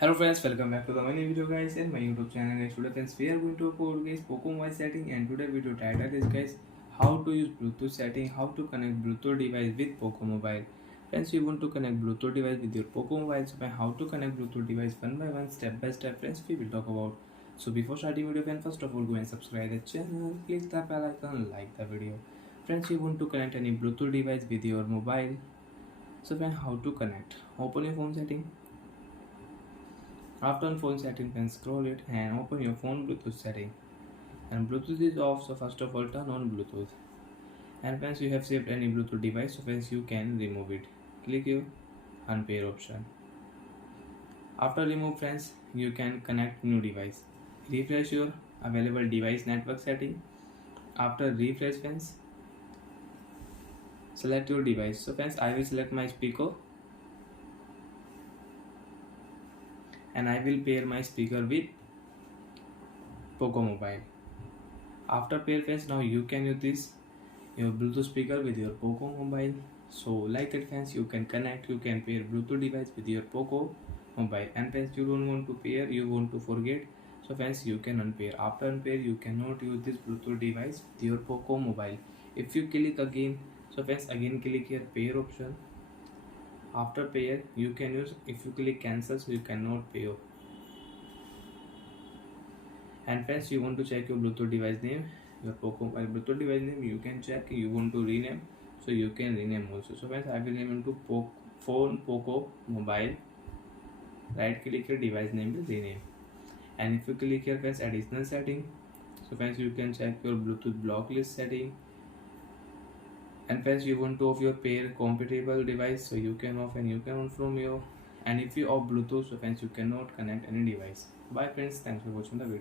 Hello friends, welcome back to the mini video guys and my YouTube channel guys. Today friends we are going to cover guys Poco Mobile setting, and today video title is guys how to use Bluetooth setting, how to connect Bluetooth device with Poco Mobile. Friends, you want to connect Bluetooth device with your Poco Mobile, so how to connect Bluetooth device one by one, step by step friends we will talk about. So before starting video friends, first of all go and subscribe the channel, click the bell icon, like the video. Friends, you want to connect any Bluetooth device with your mobile, so then how to connect? Open your phone setting. After on phone setting, then scroll it and open your phone Bluetooth setting. And Bluetooth is off, so first of all turn on Bluetooth. And once you have saved any Bluetooth device, so once you can remove it. Click your unpair option. After remove friends, you can connect new device. Refresh your available device network setting. After refresh friends, select your device. So friends, I will select my speaker and I will pair my speaker with Poco Mobile. After pair friends, now you can use this your Bluetooth speaker with your Poco Mobile. So like that friends, you can connect, you can pair Bluetooth device with your Poco Mobile. And friends, you don't want to pair, you want to forget, so friends you can unpair. After unpair, you cannot use this Bluetooth device with your Poco Mobile. If you click again, so friends again click here pair option. After pair you can use. If you click cancel, so you cannot pair. And friends, you want to check your Bluetooth device name, your Poco Mobile Bluetooth device name, you can check. You want to rename, so you can rename also. So friends, I will name into phone Poco Mobile. Right click here, device name will rename. And if you click here friends additional setting, so friends you can check your Bluetooth block list setting. And friends, you want to off your pair compatible device, so you can off and you can on from your. And if you off Bluetooth, so friends you cannot connect any device. Bye friends, thanks for watching the video.